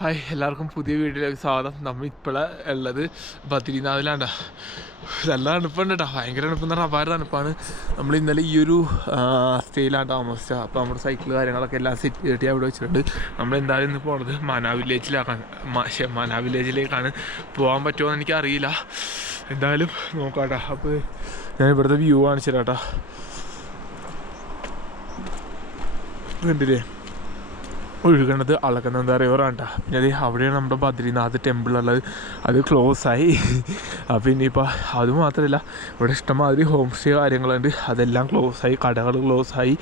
Hi, എല്ലാവർക്കും പുതിയ വീഡിയോയിലേക്ക് സ്വാഗതം. നമ്മൾ ഇപ്പോഴാണ് ഉള്ളത് ബദ്രീനാഥിലാണ്ടാ. നല്ല തണുപ്പുണ്ട് കേട്ടോ, ഭയങ്കര തണുപ്പെന്ന് പറഞ്ഞാൽ അപാര തണുപ്പാണ്. നമ്മൾ ഇന്നലെ ഈ ഒരു സ്റ്റേയിലാണ് താമസിച്ചത്. അപ്പോൾ നമ്മുടെ സൈക്കിൾ കാര്യങ്ങളൊക്കെ എല്ലാം സെറ്റ് ചെയ്തിട്ട് അവിടെ വെച്ചിട്ടുണ്ട്. നമ്മൾ എന്തായാലും ഇന്ന് പോണത് മനാ വില്ലേജിലേക്കാണ്. പോകാൻ പറ്റുമോ എന്ന് എനിക്കറിയില്ല, എന്തായാലും നോക്കാട്ടോ. അപ്പോൾ ഞാൻ ഇവിടുത്തെ വ്യൂ കാണിച്ചു തരാം കേട്ടോ. കണ്ടില്ലേ, ഒഴുകണത് അളകനന്ദ റിവറാണ്. പിന്നെ അത് അവിടെയാണ് നമ്മുടെ ബദ്രീനാഥ് ടെമ്പിൾ ഉള്ളത്. അത് ക്ലോസായി. അപ്പോൾ ഇനിയിപ്പോൾ അതുമാത്രമല്ല, ഇവിടെ ഇഷ്ടംമാതിരി ഹോം സ്റ്റേ കാര്യങ്ങളുണ്ട്, അതെല്ലാം ക്ലോസായി. കടകൾ ക്ലോസായി,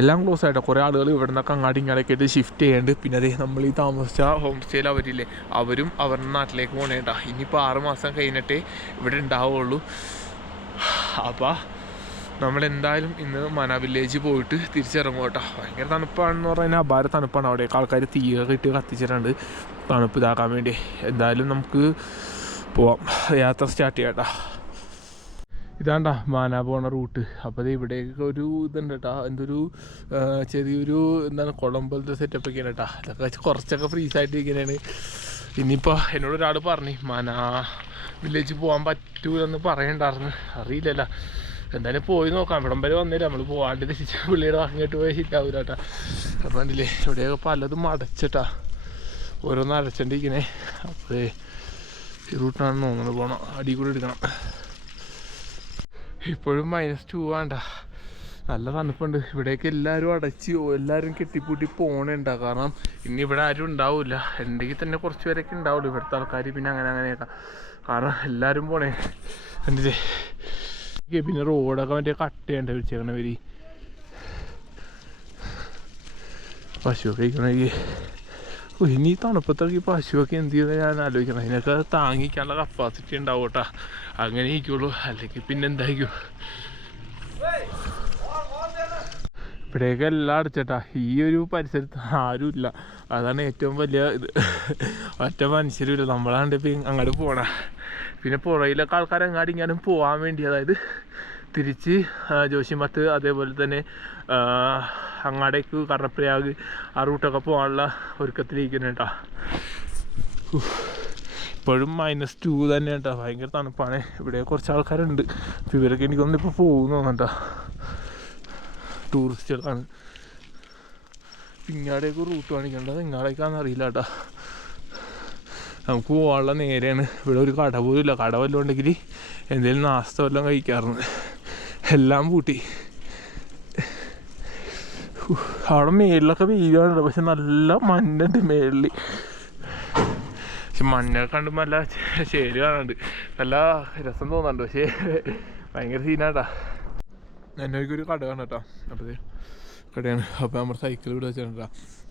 എല്ലാം ക്ലോസ് ആയിട്ടോ. കുറേ ആളുകൾ ഇവിടെ നിന്നൊക്കെ അങ്ങാടി ഇങ്ങോട്ടൊക്കെ ആയിട്ട് ഷിഫ്റ്റ് ചെയ്യുന്നുണ്ട്. പിന്നെ അതേ നമ്മൾ ഈ താമസിച്ച ഹോം സ്റ്റേയിൽ അവരില്ലേ, അവരും അവരുടെ നാട്ടിലേക്ക് പോകണേട്ടാ. ഇനിയിപ്പോൾ 6 മാസം കഴിഞ്ഞിട്ടേ ഇവിടെ ഉണ്ടാവുള്ളൂ. അപ്പോൾ നമ്മളെന്തായാലും ഇന്ന് മനാ വില്ലേജ് പോയിട്ട് തിരിച്ചിറങ്ങും കേട്ടോ. ഭയങ്കര തണുപ്പാണെന്ന് പറഞ്ഞാൽ അപാര തണുപ്പാണ്. അവിടെയൊക്കെ ആൾക്കാർ തീയൊക്കെ ഇട്ട് കത്തിച്ചിട്ടുണ്ട് തണുപ്പ് ഇതാക്കാൻ വേണ്ടി. എന്തായാലും നമുക്ക് പോവാം, യാത്ര സ്റ്റാർട്ട് ചെയ്യാം കേട്ടോ. ഇതാണ്ടാ മാനാ പോണ റൂട്ട്. അപ്പോൾ അത് ഇവിടെയൊക്കെ ഒരു ഇതുണ്ട് കേട്ടോ, എന്തൊരു ചെറിയൊരു എന്താണ് കുളമ്പോലത്തെ സെറ്റപ്പൊക്കെയാണ് കേട്ടോ. അതൊക്കെ കുറച്ചൊക്കെ ഫ്രീസായിട്ട് ഇരിക്കുന്നതാണ്. ഇനിയിപ്പോൾ എന്നോട് ഒരാൾ പറഞ്ഞു മനാ വില്ലേജ് പോകാൻ പറ്റൂലെന്ന് പറയണ്ടായിരുന്നു, അറിയില്ലല്ലോ. എന്തായാലും പോയി നോക്കാം. ഇവിടം വരെ വന്നില്ല, നമ്മൾ പോകാണ്ട് തിരിച്ച് പിള്ളേരുടെ വാങ്ങിയിട്ട് പോയാൽ ശരിയാവില്ല കേട്ടോ. അപ്പോൾ കണ്ടില്ലേ, ഇവിടെയൊക്കെ പലതും അടച്ചിട്ടാ, ഓരോന്നും അടച്ചിട്ടിരിക്കണേ. അപ്പോൾ ഈ റൂട്ടാണ് തോന്നുന്നത് പോകണം, അടി കൂടെ എടുക്കണം. ഇപ്പോഴും -2 വേണ്ട, നല്ല തണുപ്പുണ്ട്. ഇവിടേക്ക് എല്ലാവരും അടച്ച് എല്ലാവരും കെട്ടിപ്പൂട്ടി പോകണുണ്ടാ. കാരണം ഇനി ഇവിടെ ആരും ഉണ്ടാവില്ല, ഉണ്ടെങ്കിൽ തന്നെ കുറച്ച് പേരൊക്കെ ഉണ്ടാവുള്ളൂ ഇവിടുത്തെ ആൾക്കാർ. പിന്നെ അങ്ങനെയൊക്കെ കാരണം എല്ലാവരും പോണേ കണ്ടില്ലേ. പിന്നെ റോഡൊക്കെ മറ്റേ കട്ട് ചെയ്യണ്ട വെച്ചേക്കണവര്, പശുവൊക്കെ കഴിക്കണമെങ്കിൽ. ഇനി തണുപ്പത്തൊക്കെ ഈ പശുവൊക്കെ എന്ത് ചെയ്താൽ ഞാൻ ആലോചിക്കണം. അതിനൊക്കെ താങ്ങിക്കാനുള്ള കപ്പാസിറ്റി ഉണ്ടാവും കേട്ടോ, അങ്ങനെ ഇരിക്കുള്ളൂ. അല്ലെങ്കിൽ പിന്നെ എന്തായിരിക്കും. ഇവിടെയൊക്കെ എല്ലാം അടച്ചേട്ടാ. ഈ ഒരു പരിസരത്ത് ആരുമില്ല, അതാണ് ഏറ്റവും വലിയ ഇത്. ഒറ്റ മനുഷ്യരുമില്ല, നമ്മളാണ്ട് ഇപ്പം അങ്ങോട്ട് പോണ. പിന്നെ പുറയിലൊക്കെ ആൾക്കാർ അങ്ങാടി ഇങ്ങാനും പോകാൻ വേണ്ടി, അതായത് തിരിച്ച് ജോഷിമത്ത് അതേപോലെ തന്നെ അങ്ങാടേക്ക് കർണപ്രയാഗ് ആ റൂട്ടൊക്കെ പോകാനുള്ള ഒരുക്കത്തിലിരിക്കുന്നു കേട്ടോ. ഇപ്പോഴും -2 തന്നെ കേട്ടോ, ഭയങ്കര തണുപ്പാണ്. ഇവിടെ കുറച്ച് ആൾക്കാരുണ്ട്. അപ്പോൾ ഇവരൊക്കെ എനിക്കൊന്നും ഇപ്പോൾ പോകുന്നു കേട്ടോ, ടൂറിസ്റ്റുകളാണ്. ഇങ്ങാടേക്ക് റൂട്ട് കാണിക്കേണ്ടത്, ഇങ്ങാടേക്കാണെന്ന് അറിയില്ല കേട്ടോ. നമുക്ക് പോകാനുള്ള നേരെയാണ്. ഇവിടെ ഒരു കട പോലും ഇല്ല. കട വല്ലതും ഉണ്ടെങ്കിൽ എന്തെങ്കിലും നാസ്ത വല്ലതും കഴിക്കാറുണ്ട്, എല്ലാം പൂട്ടി. അവിടെ മേളിലൊക്കെ വെയിലുണ്ട്, പക്ഷെ നല്ല മഞ്ഞുണ്ട് മേളിൽ. പക്ഷെ മഞ്ഞൊക്കെ കണ്ടുമ്പോൾ നല്ല ശരി കാണുന്നുണ്ട്, നല്ല രസം തോന്നുന്നുണ്ട്. പക്ഷേ ഭയങ്കര സീനാട്ടാ. എന്നൊരു കട കാണാം കേട്ടോ. അപ്പോൾ കടയാണ്. അപ്പോൾ നമ്മുടെ സൈക്കിൾ ഇവിടെ വെച്ചിട്ടാ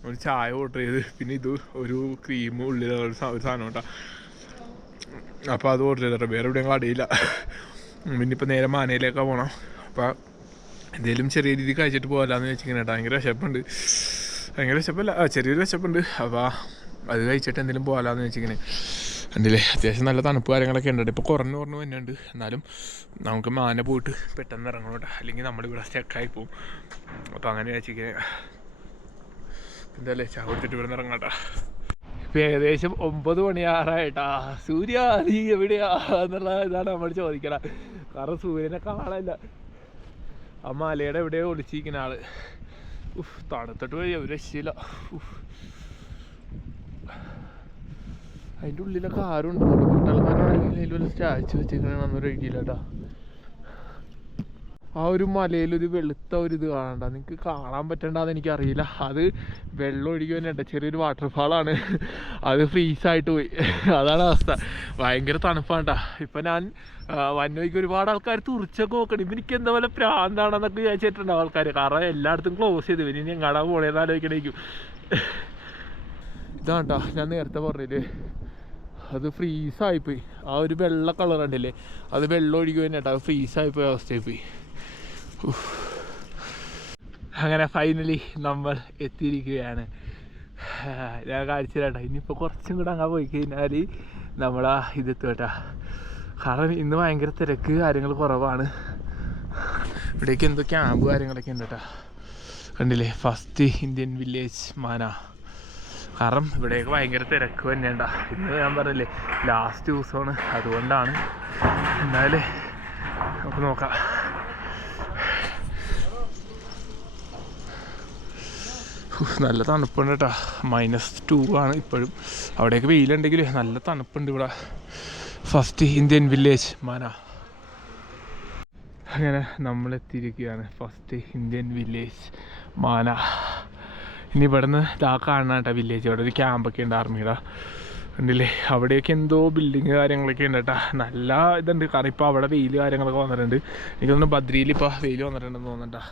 ഒരു ചായ ഓർഡർ ചെയ്ത്, പിന്നെ ഇത് ഒരു ക്രീം ഉള്ളിലുള്ള ഒരു സാധനം കേട്ടോ. അപ്പോൾ അത് ഓർഡർ ചെയ്തിട്ടോ, വേറെ എവിടെയും കടയില്ല. പിന്നെ ഇപ്പോൾ നേരെ മാനയിലേക്കാണ് പോകണം. അപ്പോൾ എന്തെങ്കിലും ചെറിയ രീതിയിൽ കഴിച്ചിട്ട് പോകാമെന്ന് വെച്ചിങ്ങനെ കേട്ടോ. ഭയങ്കര വിശപ്പുണ്ട്, ഭയങ്കര വിശപ്പല്ല, ചെറിയൊരു വിശപ്പുണ്ട്. അപ്പോൾ അത് കഴിച്ചിട്ട് എന്തെങ്കിലും പോകാമെന്ന് വെച്ചിങ്ങനെ. കണ്ടില്ലേ, അത്യാവശ്യം നല്ല തണുപ്പ് കാര്യങ്ങളൊക്കെ ഉണ്ട്. ഇപ്പോൾ കുറഞ്ഞു തന്നെയുണ്ട്. എന്നാലും നമുക്ക് മാന പോയിട്ട് പെട്ടെന്ന് ഇറങ്ങണം കേട്ടോ, അല്ലെങ്കിൽ നമ്മളിവിടെ സ്റ്റക്കായി പോകും. അപ്പോൾ അങ്ങനെ വെച്ചിങ്ങനെ എന്തായാലും ചായ കൊടുത്തിട്ട് ഇവിടെ നിന്ന് ഇറങ്ങാട്ടാ. ഇപ്പം ഏകദേശം 9 മണിയാറായിട്ടാ. സൂര്യ നീ എവിടെയാ എന്നുള്ള ഇതാണ് നമ്മൾ ചോദിക്കണം. കാരണം സൂര്യനെ കാണാനില്ല, ആ മലയുടെ എവിടെയോ ഒളിച്ചിരിക്കുന്ന ആള്. തണുത്തിട്ട് വഴി ഒരു രക്ഷയില്ല. അതിൻ്റെ ഉള്ളിലൊക്കെ ആരും ഉണ്ട്. പട്ടാൾക്കാരാണെങ്കിൽ അതിൽ വല്ല സ്റ്റാച്ചു വെച്ചേക്കണെന്നൊരു ഐഡിയ ഇല്ല കേട്ടോ. ആ ഒരു മലയിലൊരു വെളുത്ത ഒരു ഇത് കാണണ്ട, നിങ്ങൾക്ക് കാണാൻ പറ്റണ്ടെന്ന് എനിക്കറിയില്ല. അത് വെള്ളം ഒഴുകി തന്നെ ചെറിയൊരു വാട്ടർഫാളാണ്, അത് ഫ്രീസായിട്ട് പോയി. അതാണ് അവസ്ഥ. ഭയങ്കര തണുപ്പാണ്ടാ. ഇപ്പം ഞാൻ വന്നോയ്ക്ക് ഒരുപാട് ആൾക്കാർ തുറിച്ചൊക്കെ നോക്കണം. ഇപ്പം എനിക്ക് എന്താ പോലെ പ്രാന്താണെന്നൊക്കെ വിചാരിച്ചിട്ടുണ്ടാവും ആൾക്കാർ. കാരണം എല്ലായിടത്തും ക്ലോസ് ചെയ്ത് ഇനി എങ്ങാടാ പോണേന്ന് ആലോചിക്കണേക്കും. ഇതാണ്ടാ ഞാൻ നേരത്തെ പറഞ്ഞില്ലേ, അത് ഫ്രീസായിപ്പോയി. ആ ഒരു വെള്ള കളർ ഉണ്ടല്ലേ, അത് വെള്ളം ഒഴുകി തന്നെ കേട്ടോ, അത് ഫ്രീസായിപ്പോയി അവസ്ഥയായി പോയി. അങ്ങനെ ഫൈനലി നമ്മൾ എത്തിയിരിക്കുകയാണ്. ഞാൻ കാണിച്ചു തരാട്ടോ. ഇനിയിപ്പോൾ കുറച്ചും കൂടെ അങ്ങ് പോയി കഴിഞ്ഞാൽ നമ്മളാ ഇതെത്തും കേട്ടോ. കാരണം ഇന്ന് ഭയങ്കര തിരക്ക് കാര്യങ്ങൾ കുറവാണ്. ഇവിടേക്ക് എന്തോ ക്യാമ്പ് കാര്യങ്ങളൊക്കെ ഉണ്ട് കേട്ടോ. കണ്ടില്ലേ, ഫസ്റ്റ് ഇന്ത്യൻ വില്ലേജ് മാന. കാരണം ഇവിടെയൊക്കെ ഭയങ്കര തിരക്ക് തന്നെയുണ്ട. ഇന്ന് ഞാൻ പറഞ്ഞില്ലേ ലാസ്റ്റ് ദിവസമാണ്, അതുകൊണ്ടാണ്. എന്നാലും നമുക്ക് നോക്കാം. നല്ല തണുപ്പുണ്ട് കേട്ടോ. -2 ആണ് ഇപ്പോഴും. അവിടെയൊക്കെ വെയിലുണ്ടെങ്കിൽ നല്ല തണുപ്പുണ്ട് ഇവിടെ. ഫസ്റ്റ് ഇന്ത്യൻ വില്ലേജ് മാന. അങ്ങനെ നമ്മളെത്തിയിരിക്കുകയാണ് ഫസ്റ്റ് ഇന്ത്യൻ വില്ലേജ് മാന. ഇനി ഇവിടുന്ന് ഇതാ കാണാൻ കേട്ടോ വില്ലേജ്. അവിടെ ഒരു ക്യാമ്പൊക്കെ ഉണ്ട് ആർമിയുടെ, ഉണ്ടല്ലേ. അവിടെയൊക്കെ എന്തോ ബിൽഡിങ് കാര്യങ്ങളൊക്കെ ഉണ്ട് കേട്ടോ. നല്ല ഇതുണ്ട്. കാരണം ഇപ്പോൾ അവിടെ വെയിൽ കാര്യങ്ങളൊക്കെ വന്നിട്ടുണ്ട്. എനിക്ക് തോന്നുന്നു ബദ്രിയിൽ ഇപ്പോൾ വെയിൽ വന്നിട്ടുണ്ടെന്ന് തോന്നുന്നുണ്ടാ,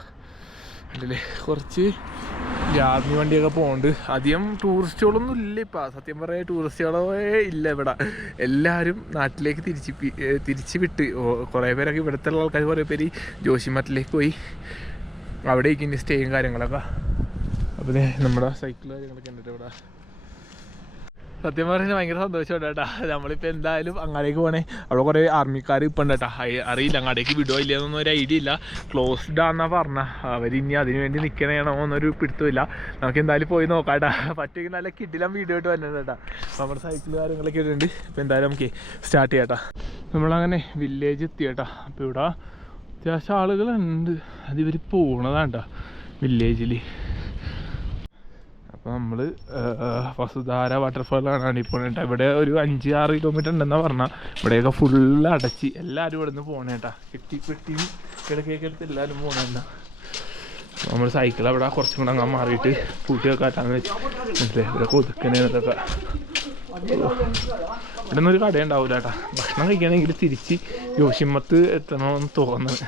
ഉണ്ടല്ലേ. കുറച്ച് ആർമി വണ്ടിയൊക്കെ പോകുന്നുണ്ട്. അധികം ടൂറിസ്റ്റുകളൊന്നും ഇല്ല ഇപ്പം. സത്യം പറയാൻ ടൂറിസ്റ്റുകളേ ഇല്ല ഇവിടെ. എല്ലാവരും നാട്ടിലേക്ക് തിരിച്ച് വിട്ട്. കുറേ പേരൊക്കെ ഇവിടുത്തെ ഉള്ള ആൾക്കാർ കുറേ പേര് ജോഷിമഠത്തിലേക്ക് പോയി. അവിടേക്ക് ഇനി സ്റ്റേയും കാര്യങ്ങളൊക്കെ. അപ്പോൾ നമ്മുടെ സൈക്കിൾ കാര്യങ്ങളൊക്കെ ഉണ്ട് ഇവിടെ. സത്യം പറഞ്ഞാൽ ഭയങ്കര സന്തോഷമുണ്ട് കേട്ടോ. നമ്മളിപ്പോൾ എന്തായാലും അങ്ങാടേക്ക് പോകണേ. അവിടെ കുറേ ആർമിക്കാർ ഇപ്പം ഉണ്ട് കേട്ടോ. അറിയില്ല അങ്ങാടേക്ക് വിടുമോ ഇല്ലയെന്നൊന്നും ഒരു ഐഡിയ ഇല്ല. ക്ലോസ്ഡ് ആണെന്നാണ് പറഞ്ഞത്. അവരിനി അതിന് വേണ്ടി നിൽക്കണേണോ എന്നൊരു പിടുത്തമില്ല. നമുക്ക് എന്തായാലും പോയി നോക്കാം കേട്ടോ. പറ്റുമെങ്കിൽ നല്ല കിടിലം വീഡിയോ ആയിട്ട് വരുന്നുണ്ട് കേട്ടോ. നമ്മുടെ സൈക്കിൾ കാര്യങ്ങളൊക്കെ ഇടുന്നുണ്ട്. ഇപ്പോൾ എന്തായാലും നമുക്ക് സ്റ്റാർട്ട് ചെയ്യാം കേട്ടോ. നമ്മളങ്ങനെ വില്ലേജ് എത്തി കേട്ടോ. അപ്പോൾ ഇവിടെ അത്യാവശ്യം ആളുകളുണ്ട്. അതിവർ പോണതാണ് കേട്ടോ വില്ലേജിൽ. അപ്പോൾ നമ്മൾ വസുധാര വാട്ടർഫാളാണ് ഇപ്പോൾ കേട്ടോ. ഇവിടെ ഒരു 5-6 കിലോമീറ്റർ ഉണ്ടെന്നാണ് പറഞ്ഞാൽ. ഇവിടെയൊക്കെ ഫുള്ള് അടച്ച്. എല്ലാവരും ഇവിടെ നിന്ന് പോകണേ കേട്ടോ. പെട്ടിയും കിടക്കൊക്കെ എടുത്ത് എല്ലാവരും പോകണേണ്ട. നമ്മൾ സൈക്കിൾ അവിടെ കുറച്ചും കൂടെ അങ്ങ് മാറിയിട്ട് കൂട്ടി വെക്കാറ്റാന്ന് വെച്ച് മനസ്സിലായി. ഇവിടെ കൊതുക്കനൊക്കെ. ഇവിടെ നിന്നൊരു കടയുണ്ടാവില്ല കേട്ടോ. ഭക്ഷണം കഴിക്കുകയാണെങ്കിൽ തിരിച്ച് യോഷിമത്ത് എത്തണമെന്ന് തോന്നുന്നത്.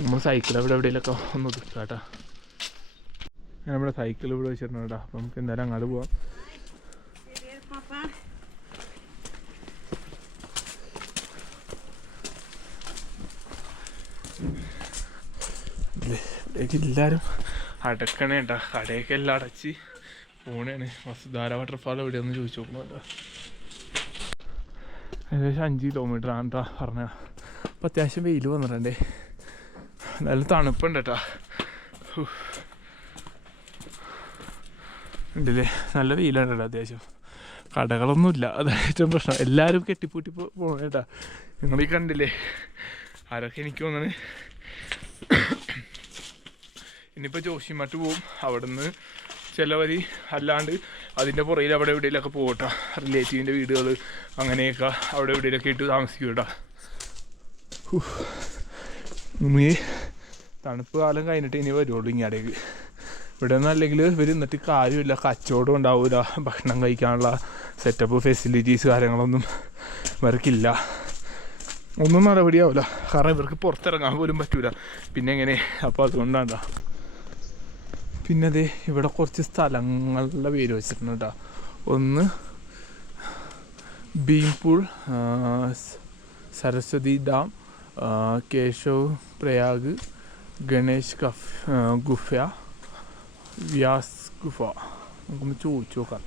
നമ്മൾ സൈക്കിൾ അവിടെ എവിടെയെങ്കിലൊക്കെ ഒന്ന് ഒതുക്കുക കേട്ടോ. നമ്മുടെ സൈക്കിൾ ഇവിടെ വെച്ചിട്ടുണ്ട് കേട്ടോ. അപ്പം നമുക്ക് എന്തായാലും അങ്ങോട്ട് പോവാം. ഇവിടേക്ക് എല്ലാവരും അടക്കണേ കേട്ടോ. കടയൊക്കെ എല്ലാം അടച്ച് പോണേണ്. വസുധാര വാട്ടർഫാൾ എവിടെയാണെന്ന് ചോദിച്ചു നോക്കണം കേട്ടോ. ഏകദേശം 5 കിലോമീറ്റർ ആണ് കേട്ടോ പറഞ്ഞ. അപ്പം അത്യാവശ്യം വെയിൽ വന്നിട്ടുണ്ടേ. നല്ല തണുപ്പുണ്ട് കേട്ടോ. ഉണ്ടല്ലേ, നല്ല വെയിലാണ് കേട്ടോ. അത്യാവശ്യം കടകളൊന്നുമില്ല, അതാണ് ഏറ്റവും പ്രശ്നം. എല്ലാവരും കെട്ടിപ്പൂട്ടി പോകണം കേട്ടോ. നിങ്ങളീ കണ്ടില്ലേ ആരൊക്കെ. എനിക്ക് തോന്നുന്നത് ഇനിയിപ്പോൾ ജോഷിമഠ് പോവും. അവിടെ നിന്ന് ചിലവർ അല്ലാണ്ട് അതിൻ്റെ പുറയിൽ അവിടെ എവിടെയെങ്കിലൊക്കെ പോകട്ടോ. റിലേറ്റീവിൻ്റെ വീടുകൾ അങ്ങനെയൊക്കെ അവിടെ എവിടെയെങ്കിലൊക്കെ ഇട്ട് താമസിക്കും കേട്ടോ. ഇനി തണുപ്പ് കാലം കഴിഞ്ഞിട്ട് ഇനി വരുള്ളൂ ഇങ്ങോട്ടേക്ക്. ഇവിടെ ഒന്നും അല്ലെങ്കിൽ ഇവർ എന്നിട്ട് കാര്യമില്ല. കച്ചവടം ഉണ്ടാവില്ല. ഭക്ഷണം കഴിക്കാനുള്ള സെറ്റപ്പ് ഫെസിലിറ്റീസ് കാര്യങ്ങളൊന്നും ഇവർക്കില്ല. ഒന്നും നടപടിയാവില്ല. കാരണം ഇവർക്ക് പുറത്തിറങ്ങാൻ പോലും പറ്റൂല. പിന്നെ എങ്ങനെ? അപ്പോൾ അതുകൊണ്ടാണ്. പിന്നെ അതെ ഇവിടെ കുറച്ച് സ്ഥലങ്ങളുടെ പേര് വെച്ചിട്ടുണ്ട് കേട്ടോ. ഒന്ന് ഭീംപൂൾ, സരസ്വതി ഡാം, കേശവ് പ്രയാഗ്, ഗണേഷ് ഗുഫ, വ്യാസ് ഗുഫ. നമുക്കൊന്ന് ചോദിച്ചു നോക്കാം.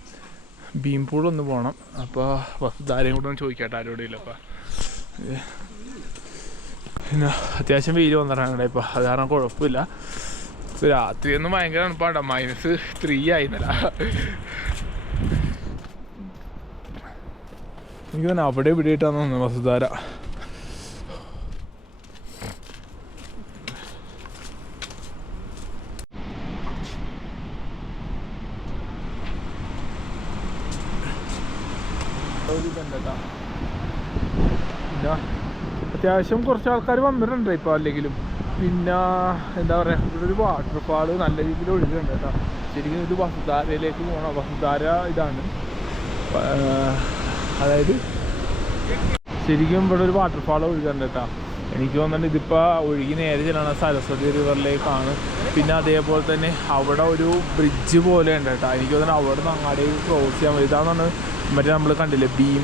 ഭീംപൂൾ ഒന്ന് പോകണം. അപ്പോൾ വസുധാരയും കൂടെ ഒന്ന് ചോദിക്കട്ടെ ആരോടെയില്ല. അപ്പം പിന്നെ അത്യാവശ്യം വെയിൽ വന്നിട്ടാണ് ഇപ്പോൾ. അത് കാരണം കുഴപ്പമില്ല. രാത്രിയൊന്നും ഭയങ്കര തണുപ്പാണ്. -3 ആയിരുന്നല്ല. എനിക്ക് തന്നെ അവിടെ ഇവിടെ ഇട്ടാന്ന് തോന്നുന്നു വസുധാര. പിന്നെ അത്യാവശ്യം കുറച്ച് ആൾക്കാർ വന്നിട്ടുണ്ട് ഇപ്പോൾ അല്ലെങ്കിലും. പിന്നെ എന്താ പറയുക, ഇവിടെ ഒരു വാട്ടർഫാൾ നല്ല രീതിയിൽ ഒഴുകുന്നുണ്ട് കേട്ടോ. ശരിക്കും ഇത് വസുധാരയിലേക്ക് പോകണം. വസുധാര ഇതാണ്, അതായത് ശരിക്കും ഇവിടെ ഒരു വാട്ടർഫാൾ ഒഴുകുന്നുണ്ട് കേട്ടോ. എനിക്ക് തോന്നുന്നുണ്ട് ഇതിപ്പോൾ ഒഴുകി നേരെ ചെല്ലുന്ന സരസ്വതി റിവറിലേക്കാണ്. പിന്നെ അതേപോലെ തന്നെ അവിടെ ഒരു ബ്രിഡ്ജ് പോലെ ഉണ്ട് കേട്ടോ. എനിക്ക് തോന്നുന്നു അവിടെ നിന്ന് അങ്ങാടേക്ക് ക്രോസ് ചെയ്യാൻ പറ്റും. ഇതാണെന്നാണ് മറ്റേ നമ്മൾ കണ്ടില്ലേ ഭീം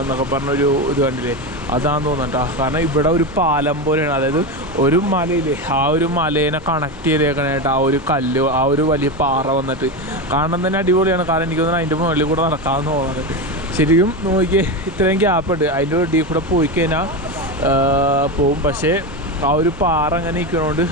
എന്നൊക്കെ പറഞ്ഞൊരു ഇത് കണ്ടില്ലേ, അതാണെന്ന് തോന്നുന്നുട്ടോ. കാരണം ഇവിടെ ഒരു പാലം പോലെയാണ്. അതായത് ഒരു മലയില്ലേ, ആ ഒരു മലേനെ കണക്ട് ചെയ്തേക്കണേട്ടോ. ആ ഒരു കല്ല്, ആ ഒരു വലിയ പാറ വന്നിട്ട് കാണാൻ തന്നെ അടിപൊളിയാണ്. കാരണം എനിക്ക് തോന്നുന്നു അതിൻ്റെ മുകളിൽ കൂടെ നടക്കാമെന്ന് തോന്നുന്നത്. ശരിക്കും നോക്കിയേ, ഇത്രയും ഗ്യാപ്പുണ്ട്. അതിൻ്റെ ഇടയിൽ കൂടെ പോയി കഴിഞ്ഞാൽ പോവും. പക്ഷേ ആ ഒരു പാറ അങ്ങനെ നിൽക്കുന്നതുകൊണ്ട്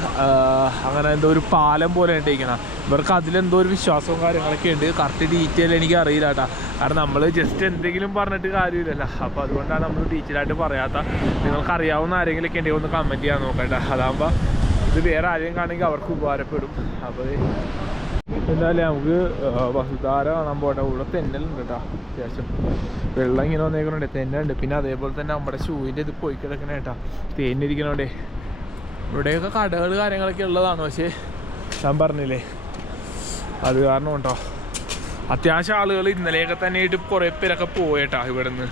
അങ്ങനെ എന്തോ ഒരു പാലം പോലെ ഇട്ടിരിക്കണം. ഇവർക്ക് അതിലെന്തോ ഒരു വിശ്വാസവും കാര്യങ്ങളൊക്കെ ഉണ്ട്. കറക്റ്റ് ഡീറ്റെയിൽ എനിക്ക് അറിയില്ല കേട്ടോ. കാരണം നമ്മൾ ജസ്റ്റ് എന്തെങ്കിലും പറഞ്ഞിട്ട് കാര്യമില്ലല്ലോ. അപ്പോൾ അതുകൊണ്ടാണ് നമ്മൾ ഡീറ്റെയിലായിട്ട് പറയാത്ത. നിങ്ങൾക്ക് അറിയാവുന്ന ആരെങ്കിലുമൊക്കെ ഉണ്ടെങ്കിൽ ഒന്ന് കമൻറ്റ് ചെയ്യാൻ നോക്കട്ടെ. അതാകുമ്പോൾ ഇത് വേറെ ആരെയും കാണെങ്കിൽ അവർക്ക് ഉപകാരപ്പെടും. അപ്പോൾ എന്തായാലും നമുക്ക് വസുധാര കാണാൻ പോകട്ടെ. ഇവിടെ തെന്നലുണ്ട് കേട്ടോ, അത്യാവശ്യം വെള്ളം ഇങ്ങനെ വന്നേക്കുന്നുണ്ട്, തെന്നുണ്ട്. പിന്നെ അതേപോലെ തന്നെ നമ്മുടെ ഷൂവിൻ്റെ ഇത് പോയി കിടക്കണ കേട്ടോ, തേന്നിരിക്കണോണ്ടേ. ഇവിടെയൊക്കെ കടകൾ കാര്യങ്ങളൊക്കെ ഉള്ളതാണ്, പക്ഷേ ഞാൻ പറഞ്ഞില്ലേ അത് കാരണം കേട്ടോ. അത്യാവശ്യം ആളുകൾ ഇന്നലെയൊക്കെ തന്നെ ആയിട്ട് കുറേ പേരൊക്കെ പോയേട്ടാ ഇവിടെ നിന്ന്.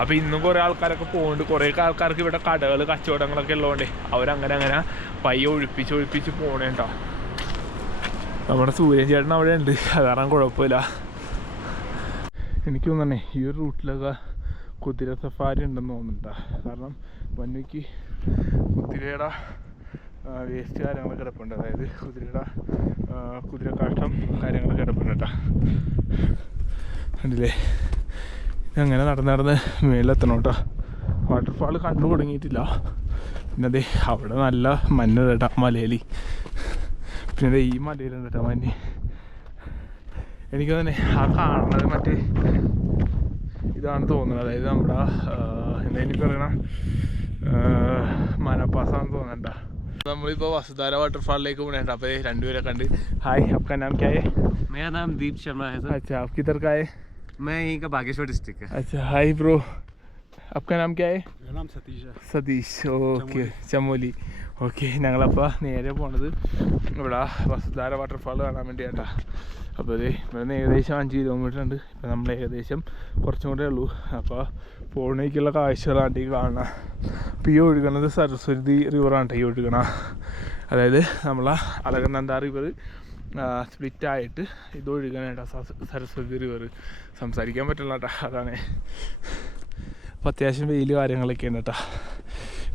അപ്പോൾ ഇന്നും കുറേ ആൾക്കാരൊക്കെ പോകുന്നുണ്ട്. കുറേ ആൾക്കാർക്ക് ഇവിടെ കടകൾ കച്ചവടങ്ങളൊക്കെ ഉള്ളതുകൊണ്ടേ അവരങ്ങനെ അങ്ങനെ പയ്യെ ഒഴിപ്പിച്ച് പോകണേ കേട്ടോ. നമ്മുടെ സൂര്യൻ ചേട്ടൻ അവിടെ ഉണ്ട്, അത് കാരണം കുഴപ്പമില്ല. എനിക്ക് തോന്നണേ ഈ ഒരു റൂട്ടിലൊക്കെ കുതിര സഫാരി ഉണ്ടെന്ന് തോന്നുന്നുണ്ടാ. കാരണം വന്യക്ക് കുതിരയുടെ വേസ്റ്റ് കാര്യങ്ങൾ കിടപ്പുണ്ട്, അതായത് കുതിര കാഷ്ടം കാര്യങ്ങൾ കിടപ്പുണ്ട് കേട്ടോ. കണ്ടില്ലേ, അങ്ങനെ നടന്ന് മേലെത്തണം കേട്ടോ. വാട്ടർഫാൾ കണ്ടു തുടങ്ങിയിട്ടില്ല. പിന്നെ അതെ അവിടെ നല്ല മഞ്ഞ് കേട്ടോ മലയിൽ. പിന്നെ ഈ മലയിലുണ്ട് കേട്ടോ മഞ്ഞ്. എനിക്ക് തന്നെ ആ കാണുന്നത് മറ്റേ ഇതാണ് തോന്നുന്നത്, അതായത് നമ്മുടെ എന്താ എനിക്ക് പറയണ മനപ്പാസാന്ന് തോന്നണ്ട. നമ്മളിപ്പോൾ വസുധാര വാട്ടरफॉल പോകണേണ്ട. അപ്പോൾ രണ്ടുപേരെ കണ്ട്. ഹായ്, आपका नाम क्या है? मेरा नाम दीप शर्मा है सर। अच्छा, आप किधर का है? मैं यहीं का बागेश्वर डिस्ट्रिक्ट है। अच्छा, हाय ब्रो, आपका नाम क्या है? मेरा नाम सतीश है। സതീഷ്, ഓക്കെ, ചമോലി. ഓക്കെ, ഞങ്ങളപ്പോൾ നേരെ പോണത് ഇവിടെ വസുധാര വാട്ടർഫാൾ കാണാൻ വേണ്ടി കേട്ടാ. അപ്പോൾ ഇത് ഇവിടെ നിന്ന് ഏകദേശം 5 കിലോമീറ്റർ ഉണ്ട്. ഇപ്പം നമ്മൾ ഏകദേശം കുറച്ചും കൂടെ ഉള്ളൂ. അപ്പോൾ പോണേക്കുള്ള കാഴ്ചകളാണ് ഈ കാണുക. അപ്പോൾ ഈ ഒഴുകണത് സരസ്വതി റിവറാണ് ഈ ഒഴുകണ. അതായത് നമ്മളെ അലകനന്ദ റിവർ സ്പ്ലിറ്റായിട്ട് ഇത് ഒഴുകണേട്ടാ സരസ്വതി റിവർ. സംസാരിക്കാൻ പറ്റില്ല കേട്ടോ, അതാണ്. അപ്പോൾ അത്യാവശ്യം വെയിൽ കാര്യങ്ങളൊക്കെ ഉണ്ട് കേട്ടോ.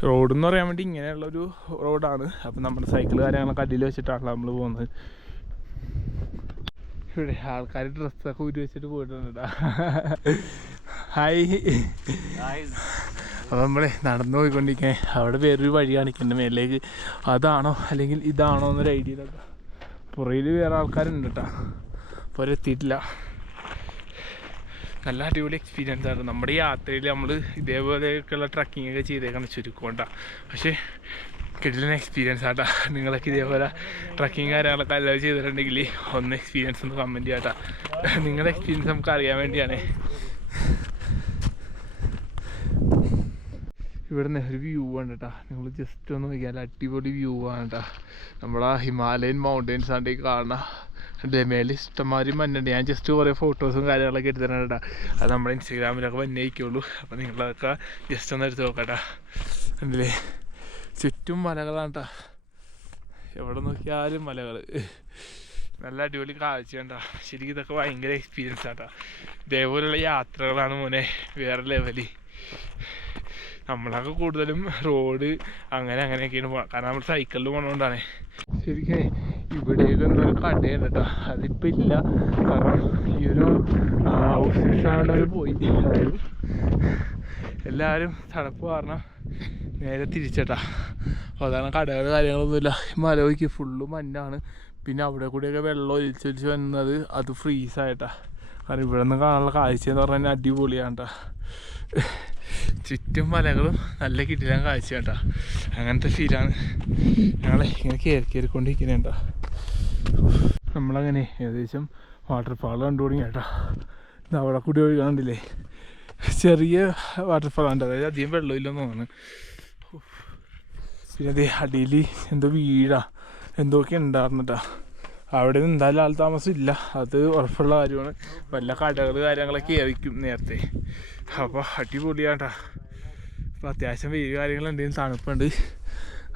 റോഡെന്ന് പറയാൻ വേണ്ടി ഇങ്ങനെയുള്ളൊരു റോഡാണ്. അപ്പം നമ്മുടെ സൈക്കിൾ കാര്യങ്ങളൊക്കെ അടിയിൽ വെച്ചിട്ടാണല്ലോ നമ്മൾ പോകുന്നത്. ഇവിടെ ആൾക്കാർ ഡ്രസ്സൊക്കെ ഊരി വെച്ചിട്ട് പോയിട്ടുണ്ട് കേട്ടോ. ഹായ്. അപ്പോൾ നമ്മളെ നടന്നു പോയിക്കൊണ്ടിരിക്കേ. അവിടെ വേറൊരു വഴി കാണിക്കുന്നുണ്ട് മേലേക്ക്. അതാണോ അല്ലെങ്കിൽ ഇതാണോ എന്നൊരു ഐഡിയ ഇല്ല. പുറയിൽ വേറെ ആൾക്കാരുണ്ട് കേട്ടോ. അപ്പോൾ അവരെത്തിയിട്ടില്ല. നല്ല അടിപൊളി എക്സ്പീരിയൻസ് ആണ്. നമ്മുടെ യാത്രയിൽ നമ്മൾ ഇതേപോലെയൊക്കെയുള്ള ട്രക്കിംഗ് ഒക്കെ ചെയ്തേക്കണം ചുരുക്കമുണ്ടാ. പക്ഷേ കിടിലൻ എക്സ്പീരിയൻസ് ആട്ടാ. നിങ്ങളൊക്കെ ഇതേപോലെ ട്രക്കിങ് കാര്യങ്ങളൊക്കെ എല്ലാവരും ചെയ്തിട്ടുണ്ടെങ്കിൽ ഒന്ന് എക്സ്പീരിയൻസ് ഒന്ന് കമൻറ്റ് ചെയ്യാട്ടാ. നിങ്ങളുടെ എക്സ്പീരിയൻസ് നമുക്ക് അറിയാൻ വേണ്ടിയാണ്. ഇവിടെ നിന്ന് ഒരു വ്യൂ ആണ് കേട്ടോ. നിങ്ങൾ ജസ്റ്റ് ഒന്ന് നോക്കിയാൽ അടിപൊളി വ്യൂ ആണ് കേട്ടോ. നമ്മളാ ഹിമാലയൻ മൗണ്ടൻസ് ആണ് ഈ കാണുന്ന. ഡെമേൽ ഇഷ്ടംമാതിരി മഞ്ഞുണ്ട്. ഞാൻ ജസ്റ്റ് കുറേ ഫോട്ടോസും കാര്യങ്ങളൊക്കെ എടുത്തിട്ടുണ്ട് കേട്ടോ. അത് നമ്മുടെ ഇൻസ്റ്റാഗ്രാമിലൊക്കെ വന്നേക്കുള്ളൂ. അപ്പോൾ നിങ്ങളതൊക്കെ ജസ്റ്റ് ഒന്ന് എടുത്ത് നോക്കട്ടാ. കണ്ടില്ലേ, ചുറ്റും മലകളാണ് കേട്ടോ. എവിടെ നോക്കിയാലും മലകൾ. നല്ല അടിപൊളി കാഴ്ച കണ്ടാ. ശരിക്കും ഇതൊക്കെ ഭയങ്കര എക്സ്പീരിയൻസ് ആട്ടാ. ഇതേപോലെയുള്ള യാത്രകളാണ് മോനെ വേറെ ലെവല്. നമ്മളൊക്കെ കൂടുതലും റോഡ് അങ്ങനെയൊക്കെയാണ് പോകണം. കാരണം നമ്മൾ സൈക്കിളിൽ പോകണോണ്ടാണ്. ശരിക്കും ഇവിടെയൊക്കെ എന്തോ കടയുണ്ട് കേട്ടോ. അതിപ്പോൾ ഇല്ല, കാരണം ഈ ഒരു ഹൗസിൽ പോയി. അതായത് എല്ലാവരും തണുപ്പ് കാരണം നേരെ തിരിച്ചേട്ടാ. അപ്പോൾ അതാണ് കടകൾ കാര്യങ്ങളൊന്നുമില്ല. മലയ്ക്ക് ഫുള്ള് മഞ്ഞാണ്. പിന്നെ അവിടെ കൂടെയൊക്കെ വെള്ളം ഒലിച്ചൊലിച്ച് വന്നത് അത് ഫ്രീസായിട്ടാ. കാരണം ഇവിടെ നിന്ന് കാണാനുള്ള കാഴ്ച എന്ന് പറഞ്ഞാൽ അടിപൊളിയാണ് കേട്ടോ. ചുറ്റും മലകളും നല്ല കിട്ടില്ല കാഴ്ച കേട്ടോ. അങ്ങനത്തെ ഫീലാണ്. ഞങ്ങളെ ഇങ്ങനെ കയറിക്കൊണ്ടിരിക്കുന്നുണ്ടോ. നമ്മളങ്ങനെ ഏകദേശം വാട്ടർഫാൾ കണ്ടു തുടങ്ങി കേട്ടോ. അവിടെ കൂടി ഒഴുകാണ്ടില്ലേ, ചെറിയ വാട്ടർഫാളുണ്ട്. അതായത് അധികം വെള്ളമില്ലെന്ന് തോന്നുന്നു. പിന്നെ അതേ അടിയിൽ എന്തോ വീടാ എന്തൊക്കെ ഉണ്ടായിരുന്നിട്ടാ. അവിടെ നിന്ന് എന്തായാലും ആൾ താമസം ഇല്ല, അത് ഉറപ്പുള്ള കാര്യമാണ്. വല്ല കടകൾ കാര്യങ്ങളൊക്കെ ആയിരിക്കും നേരത്തെ. അപ്പോൾ അടിപൊളിയാട്ടാ. അപ്പോൾ അത്യാവശ്യം വെയിൽ കാര്യങ്ങളുണ്ടെങ്കിൽ തണുപ്പുണ്ട്.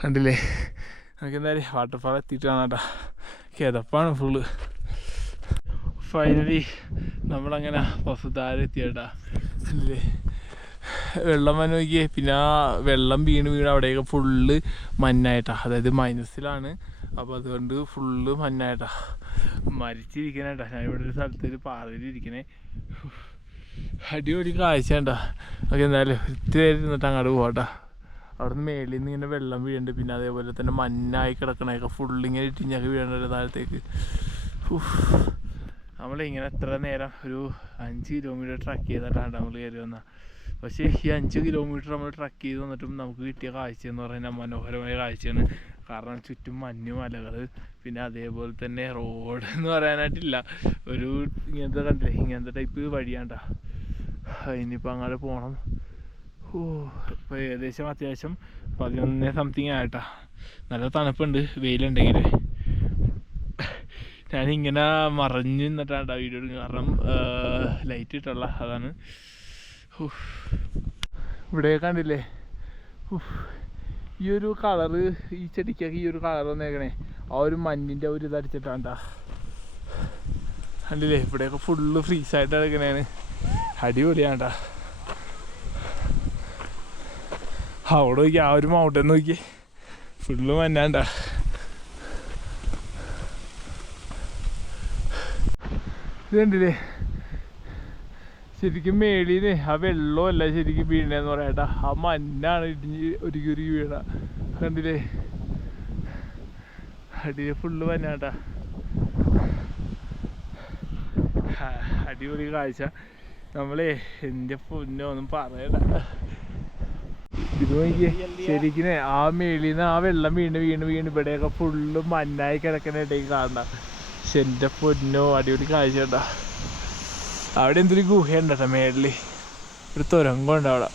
കണ്ടില്ലേ, നമുക്ക് എന്തായാലും വാട്ടർഫാൾ എത്തിയിട്ട് കാണാട്ടാ. കിതപ്പാണ് ഫുള്ള്. ഫൈനലി നമ്മളങ്ങനെ വസുധാര എത്തിയേട്ടാ. കണ്ടില്ലേ, വെള്ളം വന്ന് നോക്കിയേ. പിന്നെ ആ വെള്ളം വീണ് അവിടെയൊക്കെ ഫുള്ള് മഞ്ഞായിട്ടാ. അതായത് മൈനസിലാണ്. അപ്പോൾ അതുകൊണ്ട് ഫുള്ള് മഞ്ഞായിട്ടാ. മരിച്ചിരിക്കണേട്ടാ. ഞാൻ ഇവിടെ ഒരു സ്ഥലത്ത് ഒരു പാറയിലിരിക്കണേ. അടിപൊളി കാഴ്ച ഉണ്ടാ. നമുക്ക് എന്തായാലും ഇത്തിരി ഇരുന്നിട്ട് അങ്ങോട്ട് പോകട്ടാ. അവിടെ നിന്ന് മേളിൽ നിന്ന് ഇങ്ങനെ വെള്ളം വീഴുന്നുണ്ട്. പിന്നെ അതേപോലെ തന്നെ മഞ്ഞായി കിടക്കണൊക്കെ ഫുള്ളിങ്ങനെ ഇട്ടിഞ്ഞൊക്കെ വീഴേണ്ട താഴത്തേക്ക്. നമ്മളിങ്ങനെ എത്ര നേരം ഒരു 5 കിലോമീറ്റർ ട്രക്ക് ചെയ്തിട്ടാണ് നമ്മൾ കയറി വന്നത്. പക്ഷേ ഈ 5 കിലോമീറ്റർ നമ്മൾ ട്രക്ക് ചെയ്ത് വന്നിട്ടും നമുക്ക് കിട്ടിയ കാഴ്ച എന്ന് പറയുന്നത് മനോഹരമായ കാഴ്ചയാണ്. കാരണം ചുറ്റും മഞ്ഞ് മലകൾ, പിന്നെ അതേപോലെ തന്നെ റോഡ് എന്ന് പറയാനായിട്ടില്ല, ഒരു ഇങ്ങനത്തെ കണ്ടില്ലേ ഇങ്ങനത്തെ ടൈപ്പ് വഴിയാണ്ട. ഇനിയിപ്പോൾ അങ്ങോട്ട് പോകണം. ഇപ്പോൾ ഏകദേശം അത്യാവശ്യം 11 സംതിങ് ആയിട്ടാ. നല്ല തണുപ്പുണ്ട് വെയിലുണ്ടെങ്കിൽ. ഞാനിങ്ങനെ മറഞ്ഞു നിന്നിട്ടാണ് വീഡിയോ എടുക്കുന്നത്, കാരണം ലൈറ്റ് ഇട്ടുള്ള അതാണ്. ഇവിടെ കണ്ടില്ലേ ഈ ഒരു കളറ്, ഈ ചെടിക്കൊക്കെ ഈ ഒരു കളർ വന്നേക്കണേ ആ ഒരു മഞ്ഞിൻ്റെ ഒരു ഇതടിച്ചിട്ടാണ്ടാ. കണ്ടില്ലേ ഇവിടെയൊക്കെ ഫുള്ള് ഫ്രീസായിട്ട് കിടക്കണേണ്. അടിപൊളിയാണ്ടാ. അവിടെ നോക്കി ആ ഒരു മൗണ്ടൻ നോക്കി ഫുള്ള് മഞ്ഞാണ്ടാ. ഇത് കണ്ടില്ലേ ശരിക്കും മേളിന്ന് ആ വെള്ളമല്ല ശരിക്കും വീഴണേന്ന് പറയാട്ടാ, ആ മഞ്ഞാണ് ഇടിഞ്ഞ് ഒരുക്കി വീഴ. കണ്ടില്ലേ അടിയിൽ ഫുള്ള് മഞ്ഞാട്ടാ. അടിപൊളി കാഴ്ച. നമ്മളെ എൻ്റെ പൊന്നോ ഒന്നും പറയണ്ട. ഇത് നോക്കിയേ ശരിക്കും ആ മേളിന്ന് ആ വെള്ളം വീണ് ഇവിടെയൊക്കെ ഫുള്ള് മഞ്ഞായി കിടക്കണേട്ടേക്ക് കാണണ്ട. പക്ഷെ എൻ്റെ പൊന്നോ അടിപൊളി കാഴ്ച കേട്ടാ. അവിടെ എന്തൊരു ഗുഹയുണ്ട് കേട്ടോ മേളിൽ, ഒരു തുരങ്കം ഉണ്ട് അവിടെ.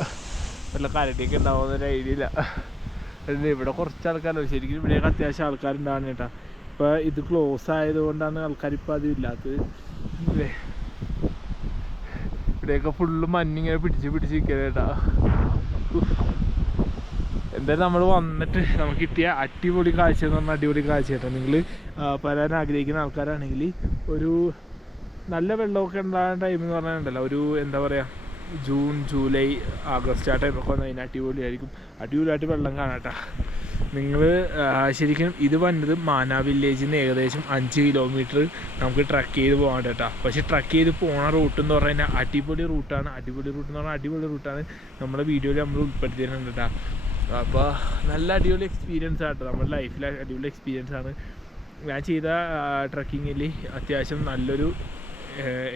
വല്ല കരടിയൊക്കെ ഉണ്ടാവുമെന്നൊരു ഐഡിയ ഇല്ല. ഇവിടെ കുറച്ച് ആൾക്കാരല്ലോ ശരിക്കും ഇവിടെയൊക്കെ അത്യാവശ്യം ആൾക്കാരുണ്ടാവുന്ന കേട്ടോ. ഇപ്പം ഇത് ക്ലോസ് ആയതുകൊണ്ടാണ് ആൾക്കാർ ഇപ്പം അതും ഇല്ലാത്തത്. ഇവിടെയൊക്കെ ഫുള്ള് മഞ്ഞിങ്ങനെ പിടിച്ച് നിൽക്കുക കേട്ടാ. എന്തായാലും നമ്മൾ വന്നിട്ട് നമുക്ക് കിട്ടിയ അടിപൊളി കാഴ്ച എന്ന് പറഞ്ഞാൽ അടിപൊളി കാഴ്ച കേട്ടോ. നിങ്ങൾ വരാൻ ആഗ്രഹിക്കുന്ന ആൾക്കാരാണെങ്കിൽ ഒരു നല്ല വെള്ളമൊക്കെ ഉണ്ടാകുന്ന ടൈം എന്ന് പറഞ്ഞാൽ ഒരു എന്താ പറയുക ജൂൺ ജൂലൈ ആഗസ്റ്റ് ആ ടൈമൊക്കെ വന്നാൽ അതിന് അടിപൊളിയായിരിക്കും. അടിപൊളിയായിട്ട് വെള്ളം കാണാട്ടാ. നിങ്ങൾ ശരിക്കും ഇത് വന്നത് മാന വില്ലേജിൽ നിന്ന് ഏകദേശം 5 കിലോമീറ്റർ നമുക്ക് ട്രക്ക് ചെയ്ത് പോകാൻ കേട്ടോ. പക്ഷേ ട്രക്ക് ചെയ്ത് പോണ റൂട്ട് എന്ന് പറഞ്ഞു കഴിഞ്ഞാൽ അടിപൊളി റൂട്ടാണ്. അടിപൊളി റൂട്ട് എന്ന് പറഞ്ഞാൽ അടിപൊളി റൂട്ടാണ്. നമ്മുടെ വീഡിയോയിൽ നമ്മൾ ഉൾപ്പെടുത്തിയിട്ടുണ്ട് കേട്ടോ. അപ്പോൾ നല്ല അടിപൊളി എക്സ്പീരിയൻസ് ആട്ടോ, നമ്മുടെ ലൈഫിലെ അടിപൊളി എക്സ്പീരിയൻസ് ആണ്. ഞാൻ ചെയ്ത ട്രക്കിങ്ങിൽ അത്യാവശ്യം നല്ലൊരു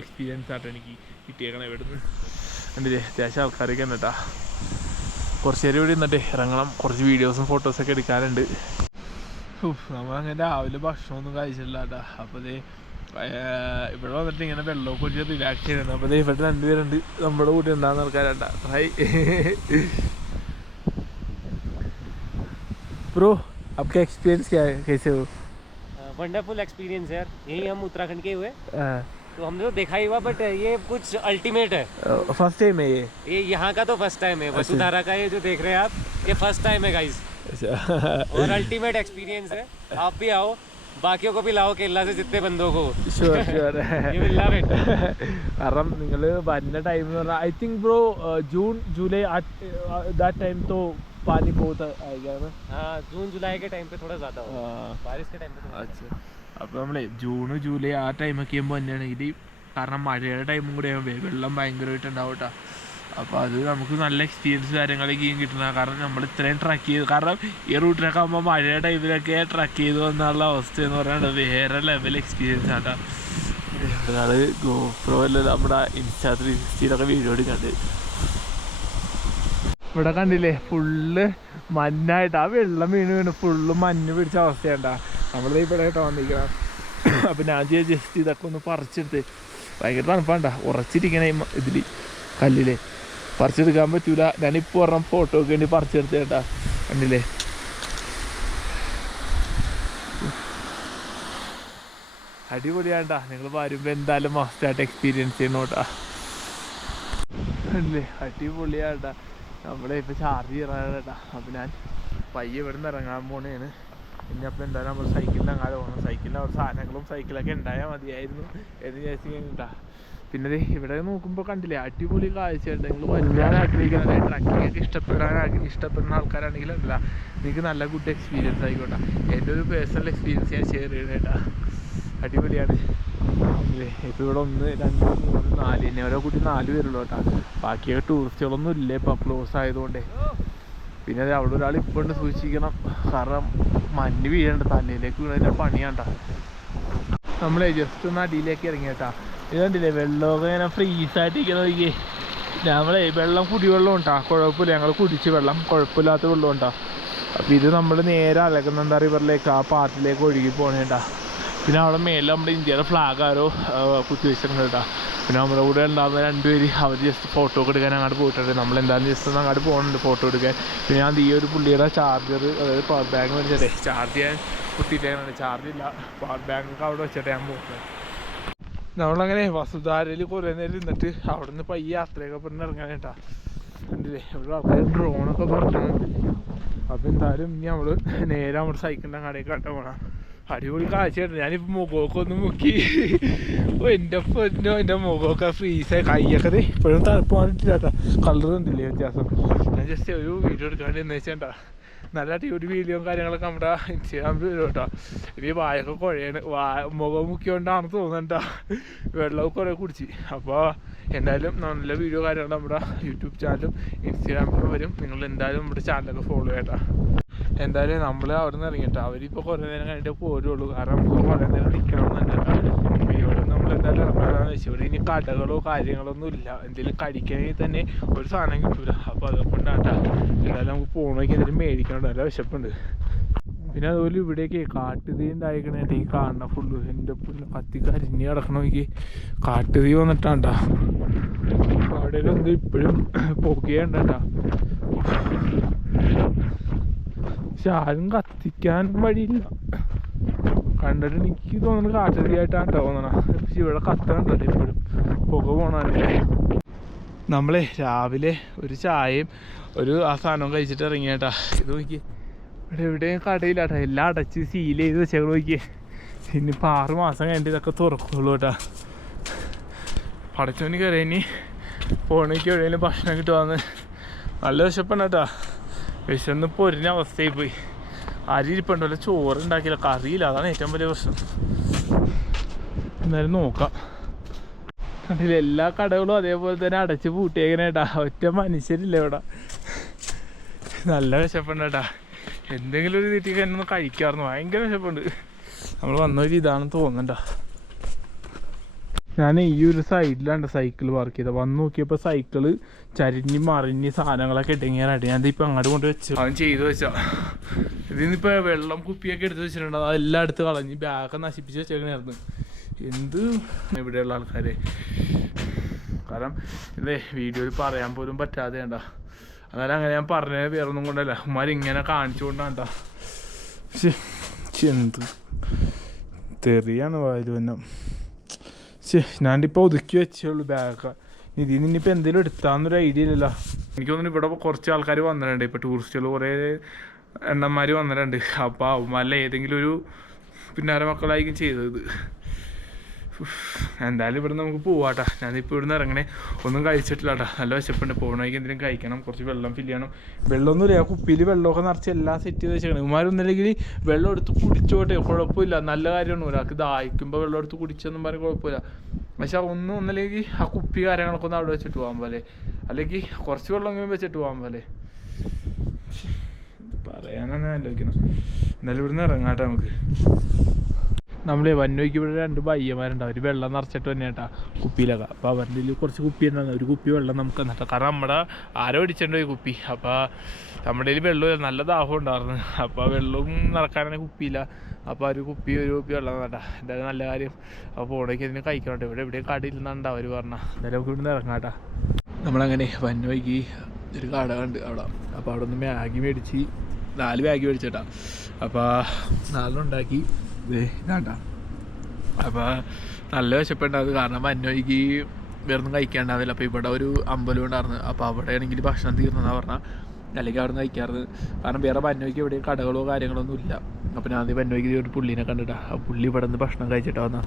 എക്സ്പീരിയൻസ് ആട്ടോ എനിക്ക് കിട്ടിയേക്കണം. ഇവിടെ നിന്ന് കണ്ടില്ലേ അത്യാവശ്യം ആൾക്കാരൊക്കെ ഉണ്ട് കേട്ടോ. കുറച്ച് നേരം ഇവിടെ നിന്നിട്ട് ഇറങ്ങണം, കുറച്ച് വീഡിയോസും ഫോട്ടോസൊക്കെ എടുക്കാനുണ്ട്. നമ്മളങ്ങനെ രാവിലെ ഭക്ഷണമൊന്നും കഴിച്ചിട്ടില്ല കേട്ടോ. അപ്പോൾ ഇവിടെ വന്നിട്ട് ഇങ്ങനെ വെള്ളമൊക്കെ കുടിച്ച് റിലാക്സ് ചെയ്യുന്നത്. അപ്പോൾ ഇവിടെ 2 പേരുണ്ട് നമ്മുടെ കൂടെ ഉണ്ടാകുന്ന ആൾക്കാരുണ്ടാ. ഹായ് ब्रो, आपका एक्सपीरियंस क्या है, कैसे हो? वंडरफुल एक्सपीरियंस है। यही हम उत्तराखंड के हुए, तो हमने तो देखा ही हुआ, बट ये कुछ अल्टीमेट है। फर्स्ट टाइम है ये यहाँ का तो फर्स्ट टाइम है। वसुधारा का ये जो देख रहे हैं आप, ये फर्स्ट टाइम है गाइस। और अल्टीमेट एक्सपीरियंस है। आप भी आओ, ബാക്കിയോ को भी लाओ केरला से जितने बंदों को। Sure You will love it. കാരണം നിങ്ങൾ വരുന്ന ടൈം എന്ന് പറഞ്ഞാൽ I think bro June July that time तो पानी बहुत आएगा ना. हाँ, जून जुलाई के टाइम पे थोड़ा ज़्यादा होगा, बारिश के टाइम पे थोड़ा. अच्छा, അപ്പോൾ നമ്മളെ ജൂൺ ജൂലൈ ആ ടൈമൊക്കെ ആകുമ്പോൾ തന്നെയാണെങ്കിൽ കാരണം മഴയുടെ ടൈമും കൂടെ ആകുമ്പോൾ വെള്ളം ഭയങ്കരമായിട്ടുണ്ടാവും കേട്ടോ. അപ്പോൾ അത് നമുക്ക് നല്ല എക്സ്പീരിയൻസ് കാര്യങ്ങളൊക്കെയും കിട്ടുന്ന, കാരണം നമ്മൾ ഇത്രയും ട്രക്ക് ചെയ്തു. കാരണം ഈ റൂട്ടിലൊക്കെ ആകുമ്പോൾ മഴയുടെ ടൈമിലൊക്കെ ട്രക്ക് ചെയ്ത് വന്നുള്ള അവസ്ഥ എന്ന് പറയുന്നത് വേറെ ലെവൽ എക്സ്പീരിയൻസ് ആട്ടോ. ഒരാൾ ഗോപ്രോ അല്ല നമ്മുടെ ഇൻസ്റ്റാ 360 വീഡിയോ എടുക്കണ്ട്. ഇവിടെ കണ്ടില്ലേ ഫുള്ള് മഞ്ഞായിട്ട് ആ വെള്ളം വീണ് ഫുള്ള് മഞ്ഞ് പിടിച്ച അവസ്ഥയാണ്ടാ. നമ്മളിത് ഇവിടെ കേട്ടോ വന്നിരിക്കണം. അപ്പം ഞാൻ ജസ്റ്റ് ഇതൊക്കെ ഒന്ന് പറിച്ചെടുത്ത്, ഭയങ്കര തണുപ്പാണ്ടാ, ഉറച്ചിരിക്കണ ഇതിൽ കല്ലിൽ പറിച്ചെടുക്കാൻ പറ്റൂല. ഞാനിപ്പോൾ പറഞ്ഞ ഫോട്ടോ ഒക്കെ വേണ്ടി പറിച്ചെടുത്ത് കേട്ടാ. കണ്ടില്ലേ അടിപൊളിയാണ്ടാ. നിങ്ങൾ വരുമ്പോൾ എന്തായാലും മസ്റ്റായിട്ട് എക്സ്പീരിയൻസ് ചെയ്യണം കേട്ടാ. കണ്ടില്ലേ അടിപൊളിയാണ്ടാ. നമ്മളെ ഇപ്പോൾ ചാർജ് ചെയ്യാനാണ് കേട്ടാ. അപ്പോൾ ഞാൻ പയ്യെ ഇവിടെ നിന്ന് ഇറങ്ങാൻ പോണേണ്. പിന്നെ അപ്പോൾ എന്തായാലും നമ്മൾ സൈക്കിളിൽ അങ്ങാതെ പോകണം. സൈക്കിളിൽ അവിടെ സാധനങ്ങളും സൈക്കിളൊക്കെ ഉണ്ടായാൽ മതിയായിരുന്നു എന്ന് വിചാരിച്ചു കഴിഞ്ഞിട്ടാ. പിന്നെ ഇവിടെ നോക്കുമ്പോൾ കണ്ടില്ലേ അടിപൊളി കാഴ്ചയുണ്ട്. നിങ്ങൾ വരാൻ ആഗ്രഹിക്കുന്ന ട്രക്കിംഗ് ഒക്കെ ഇഷ്ടപ്പെടുന്ന ആൾക്കാരാണെങ്കിൽ അല്ല, നിങ്ങൾക്ക് നല്ല ഗുഡ് എക്സ്പീരിയൻസ് ആയിക്കോട്ടെ. എൻ്റെ ഒരു പേഴ്സണൽ എക്സ്പീരിയൻസ് ഞാൻ ഷെയർ ചെയ്യണം കേട്ടാ. അടിപൊളിയാണ്. ഇപ്പോൾ ഇവിടെ 1 2 3 4 എന്നെ ഓരോ കൂട്ടി 4 പേരുള്ളൂ കേട്ടോ. ബാക്കിയൊക്കെ ടൂറിസ്റ്റുകളൊന്നും ഇല്ല ഇപ്പോൾ ക്ലോസ് ആയതുകൊണ്ടേ. പിന്നെ അത് അവിടെ ഒരാൾ ഇപ്പോൾ ഉണ്ട് സൂക്ഷിക്കണം, കാരണം മഞ്ഞ് വീഴണ്ട, തലയിലേക്ക് വീണതിൻ്റെ പണിയാണ്ട. നമ്മളെ ജസ്റ്റ് ഒന്ന് അടിയിലേക്ക് ഇറങ്ങിയേട്ടാ. ഇത് കണ്ടില്ലേ വെള്ളമൊക്കെ ഇങ്ങനെ ഫ്രീസായിട്ടിരിക്കുന്ന നോക്കിയേ. നമ്മളെ വെള്ളം കുടിവെള്ളം ഉണ്ടാ, കുഴപ്പമില്ല, ഞങ്ങൾ കുടിച്ച് വെള്ളം കുഴപ്പമില്ലാത്ത വെള്ളം ഉണ്ടാ. അപ്പോൾ ഇത് നമ്മൾ നേരെ അലക്കനന്ദ റിവറിലേക്ക് ആ പാർട്ടിലേക്ക് ഒഴുകി പോകണേട്ടാ. പിന്നെ അവിടെ മേലെ നമ്മുടെ ഇന്ത്യയുടെ ഫ്ലാഗ് ആരോ കുത്തിവെച്ചിട്ടുണ്ട് കേട്ടോ. പിന്നെ നമ്മുടെ കൂടെ ഉണ്ടാകുന്ന 2 പേര് അവർ ജസ്റ്റ് ഫോട്ടോ ഒക്കെ എടുക്കാൻ അങ്ങോട്ട് പോയിട്ടുണ്ട്. നമ്മളെന്തായാലും ജസ്റ്റ് ഒന്ന് അങ്ങോട്ട് പോകുന്നുണ്ട് ഫോട്ടോ എടുക്കാൻ. പിന്നെ ഞാൻ ഈ ഒരു പുള്ളിയുടെ ചാർജർ, അതായത് പവർ ബാങ്ക് വെച്ചിട്ടേ ചാർജ് ചെയ്യാൻ കുത്തിയിട്ടേക്കാണ്, ചാർജില്ല, പവർ ബാങ്കൊക്കെ അവിടെ വെച്ചിട്ട് ഞാൻ പോകുന്നത്. നമ്മളങ്ങനെ വസുധാരയിൽ കുറേ നേരം ഇരുന്നിട്ട് അവിടെ നിന്ന് പയ്യെ യാത്രയൊക്കെ പറഞ്ഞ് ഇറങ്ങാനേട്ടാ. കണ്ടില്ലേ ഇവിടെ ആൾക്കാർ ഡ്രോണൊക്കെ പറഞ്ഞിട്ടുണ്ട്. അപ്പോൾ എന്തായാലും ഇനി നമ്മൾ നേരെ നമ്മുടെ സൈക്കിളിൻ്റെ അങ്ങോട്ടേക്ക് കണ്ട പോകണം. അടിപൊളി കാഴ്ചയായിട്ട് ഞാനിപ്പോൾ മുഖമൊക്കെ ഒന്ന് മുക്കി. എൻ്റെ പൊന്നോ, എൻ്റെ മുഖമൊക്കെ ഫ്രീസായി, കൈയൊക്കെ ഇപ്പോഴും തണുപ്പ് വന്നിട്ടില്ല കേട്ടോ. കളർ കണ്ടില്ലേ വ്യത്യാസം. ഞാൻ ജസ്റ്റ് ഒരു വീഡിയോ എടുക്കാൻ വേണ്ടി എന്ന് വെച്ചാൽ നല്ല അടിപൊളി വീഡിയോയും കാര്യങ്ങളൊക്കെ നമ്മുടെ ഇൻസ്റ്റാഗ്രാമിൽ വരും കേട്ടോ. ഇനി വായൊക്കെ കുഴയാണ്, മുഖം മുക്കിയോണ്ടാണ് തോന്നുന്നുണ്ടാ, വെള്ളമൊക്കെ കുറേ കുടിച്ച്. അപ്പോൾ എന്തായാലും നല്ല വീഡിയോ കാര്യങ്ങൾ നമ്മുടെ യൂട്യൂബ് ചാനലും ഇൻസ്റ്റാഗ്രാമിലും വരും. നിങ്ങൾ എന്തായാലും നമ്മുടെ ചാനലൊക്കെ ഫോളോ ചെയ്യട്ടോ. എന്തായാലും നമ്മൾ അവിടെ നിന്ന് ഇറങ്ങിയിട്ടോ. അവരിപ്പോൾ കുറേ നേരം കഴിഞ്ഞിട്ട് പോരുള്ളൂ, കാരണം നമുക്ക് കുറേ നേരം നിൽക്കണമെന്നുണ്ടല്ലോ. അപ്പോൾ ഇവിടെ നമ്മൾ എന്തായാലും ഇറങ്ങാമെന്ന് വെച്ചാൽ ഇവിടെ ഇനി കടകളോ കാര്യങ്ങളോ ഒന്നും ഇല്ല. എന്തെങ്കിലും കഴിക്കണമെങ്കിൽ തന്നെ ഒരു സാധനം കിട്ടൂല. അപ്പോൾ അതുകൊണ്ടാട്ടാ എന്തായാലും നമുക്ക് പോകണമെങ്കിൽ എന്തെങ്കിലും മേടിക്കണം, നല്ല വിശപ്പുണ്ട്. പിന്നെ അതുപോലെ ഇവിടേക്ക് കാട്ടുതീ ഉണ്ടായിക്കണേട്ട് ഈ കാണുന്ന ഫുള്ള് എൻ്റെ പുല്ല് കത്തി കരിഞ്ഞ് കിടക്കണമെങ്കിൽ കാട്ടുതീ വന്നിട്ടാണ്ടാ. അവിടെ എന്ത് ഇപ്പോഴും പുകയുണ്ടാ. പക്ഷെ ആരും കത്തിക്കാൻ വഴിയില്ല. കണ്ടിട്ട് എനിക്ക് തോന്നുന്നത് കാട്ടുതീയായിട്ടാണ് തോന്നണം. പക്ഷെ ഇവിടെ കത്തണ്ടല്ലേ ഇപ്പോഴും, പുക പോകണല്ലേ. നമ്മളെ രാവിലെ ഒരു ചായയും ഒരു ആ സാധനവും കഴിച്ചിട്ട് ഇറങ്ങിയേട്ടാ. ഇത് നോക്കി ഇവിടെ എവിടെയും കടയില്ലാട്ടാ, എല്ലാം അടച്ച് സീൽ ചെയ്ത് വെച്ചേക്ക. നോക്കിയേ, ഇനിയിപ്പോൾ 6 മാസം കഴിഞ്ഞിട്ട് ഇതൊക്കെ തുറക്കുള്ളൂ കേട്ടാ. പടച്ചോന് കയറി ഇനി പോണേക്ക് എവിടെയെങ്കിലും ഭക്ഷണം കിട്ടുവാന്ന് നല്ല വിശപ്പുണ്ട് കേട്ടാ. വിശന്ന് പൊരിഞ്ഞ അവസ്ഥയായി പോയി. അരി ഇരിപ്പുണ്ടല്ലോ, ചോറ് ഉണ്ടാക്കിയില്ല, കറിയില്ല, അതാണ് ഏറ്റവും വലിയ പ്രശ്നം. എന്നാലും നോക്കാം. കണ്ടില്ല എല്ലാ കടകളും അതേപോലെ തന്നെ അടച്ച് പൂട്ടിയേക്കണേട്ടാ. ഒറ്റ മനുഷ്യരില്ല ഇവിടെ. നല്ല വിശപ്പുണ്ട് കേട്ടാ. എന്തെങ്കിലും ഒരു തീറ്റി തന്നെ കഴിക്കാറുണ്ട്, ഭയങ്കര വിശപ്പുണ്ട്. നമ്മൾ വന്നൊരു ഇതാണെന്ന് തോന്നണ്ട. ഞാൻ ഈ ഒരു സൈഡിലാണ് സൈക്കിൾ പാർക്ക് ചെയ്തത്. വന്ന് നോക്കിയപ്പോൾ സൈക്കിള് ചരിഞ്ഞ് മറിഞ്ഞ് സാധനങ്ങളൊക്കെ ഇടങ്ങിയാനായിട്ട് ഞാൻ ഇപ്പോൾ അങ്ങോട്ട് കൊണ്ട് വെച്ചു. അവൻ ചെയ്ത് വെച്ചാ ഇതിന്നിപ്പോൾ വെള്ളം കുപ്പിയൊക്കെ എടുത്ത് വെച്ചിട്ടുണ്ട്. അതെല്ലാം എടുത്ത് കളഞ്ഞ് ബാഗൊക്കെ നശിപ്പിച്ച് വെച്ചേക്കണായിരുന്നു. എന്ത് ഇവിടെയുള്ള ആൾക്കാരെ, കാരണം ഇതേ വീഡിയോയിൽ പറയാൻ പോലും പറ്റാതെ വേണ്ട. എന്നാലും അങ്ങനെ ഞാൻ പറഞ്ഞത് വേറൊന്നും കൊണ്ടല്ല, ഉമ്മാരിങ്ങനെ കാണിച്ചു കൊണ്ടാണ്ടാ. പക്ഷെ എന്ത് തെറിയാണ് വായിൽ വന്നെ. ഞാനിപ്പോൾ ഒതുക്കി വെച്ചേയുള്ളൂ ബാഗൊക്കെ. ഇതിൽ നിന്നിപ്പോൾ എന്തെങ്കിലും എടുത്താന്നൊരു ഐഡിയ ഇല്ലല്ലോ. എനിക്ക് തോന്നുന്നു ഇവിടെ കുറച്ച് ആൾക്കാർ വന്നിട്ടുണ്ട്, ഇപ്പോൾ ടൂറിസ്റ്റുകൾ കുറേ എണ്ണന്മാർ വന്നിട്ടുണ്ട്. അപ്പോൾ അവന്മാരിൽ ഏതെങ്കിലും ഒരു പിന്നാര മക്കളായിരിക്കും ചെയ്തത്. എന്തായാലും ഇവിടെ നമുക്ക് പോവാട്ടാ. ഞാനിപ്പോൾ ഇവിടുന്ന് ഇറങ്ങണേ, ഒന്നും കഴിച്ചിട്ടില്ല കേട്ടോ. നല്ല വിശപ്പുണ്ട്. പോകണമെങ്കിൽ എന്തെങ്കിലും കഴിക്കണം, കുറച്ച് വെള്ളം ഫില്ല് ചെയ്യണം. വെള്ളമൊന്നുമില്ല, കുപ്പിയിൽ വെള്ളമൊക്കെ നിറച്ച് എല്ലാം സെറ്റ് ചെയ്ത് വെച്ചേക്കണം. ഇവന്മാരൊന്നുമില്ലെങ്കിൽ വെള്ളം എടുത്ത് കുടിച്ചോട്ടെ, കുഴപ്പമില്ല, നല്ല കാര്യമാണ്. ഒരാൾക്ക് ദാഹിക്കുമ്പോൾ വെള്ളം എടുത്ത് കുടിച്ചെന്നും പറഞ്ഞാൽ കുഴപ്പമില്ല. പക്ഷെ ഒന്നല്ലെങ്കിൽ ആ കുപ്പി കാര്യങ്ങളൊക്കെ ഒന്ന് അവിടെ വെച്ചിട്ട് പോകാൻ പോലെ, അല്ലെങ്കിൽ കുറച്ച് വെള്ളം വെച്ചിട്ട് പോകാൻ പോലെ. പറയാനാണ് ആലോചിക്കണം. എന്നാലും ഇവിടുന്ന് ഇറങ്ങാട്ടെ നമുക്ക്. നമ്മൾ വന്നോയ്ക്ക് ഇവിടെ 2 പയ്യന്മാരുണ്ട്. അവർ വെള്ളം നിറച്ചിട്ട് തന്നെ കേട്ടാ കുപ്പിയിലൊക്കെ. അപ്പോൾ അവരുടെ കുറച്ച് കുപ്പി ഉണ്ടാകുന്നത്, ഒരു കുപ്പി വെള്ളം നമുക്ക് എന്നിട്ട്, കാരണം നമ്മുടെ ആരോ അടിച്ചിട്ടുണ്ട് ഈ കുപ്പി. അപ്പോൾ നമ്മുടെ വെള്ളമില്ല, നല്ല ദാഹം ഉണ്ടായിരുന്നു. അപ്പോൾ വെള്ളവും നിറക്കാനാണെങ്കിൽ കുപ്പിയില്ല. അപ്പോൾ ഒരു കുപ്പി വെള്ളം നട്ടാ. എന്തായാലും നല്ല കാര്യം. അപ്പോൾ പോണേക്ക് അതിന് കഴിക്കണോട്ടെ. ഇവിടെ എവിടെയും കടയില്ലെന്നാണ് അവർ പറഞ്ഞാൽ. എന്തായാലും നമുക്ക് ഇവിടുന്ന് ഇറങ്ങാട്ടാ. നമ്മളങ്ങനെ വന്നോയ്ക്ക് ഒരു കട കണ്ട് അവിടെ. അപ്പോൾ അവിടെ നിന്ന് മാഗി മേടിച്ച് 4 മാഗി മേടിച്ചേട്ടാ. അപ്പോൾ 4 ഉണ്ടാക്കി ഇതാണ്ടാ. അപ്പോൾ നല്ല വിശപ്പുണ്ടാകും, കാരണം വന്നോയ്ക്ക് വേറൊന്നും കഴിക്കാണ്ടാവില്ല. അപ്പോൾ ഇവിടെ ഒരു അമ്പലം ഉണ്ടായിരുന്നു. അപ്പോൾ അവിടെ ആണെങ്കിൽ ഭക്ഷണം തീർന്നതാണ് പറഞ്ഞാൽ, അല്ലെങ്കിൽ അവിടെ നിന്ന് കഴിക്കാറുണ്ട്. കാരണം വേറെ വന്നോയ്ക്ക് എവിടെയും കടകളോ കാര്യങ്ങളോ ഒന്നും ഇല്ല. അപ്പോൾ ഞാൻ വന്നോയ്ക്ക് ഒരു പുള്ളീനെ കണ്ടിട്ടാ. ആ പുള്ളി ഇവിടെ നിന്ന് ഭക്ഷണം കഴിച്ചിട്ട് വന്നാൽ.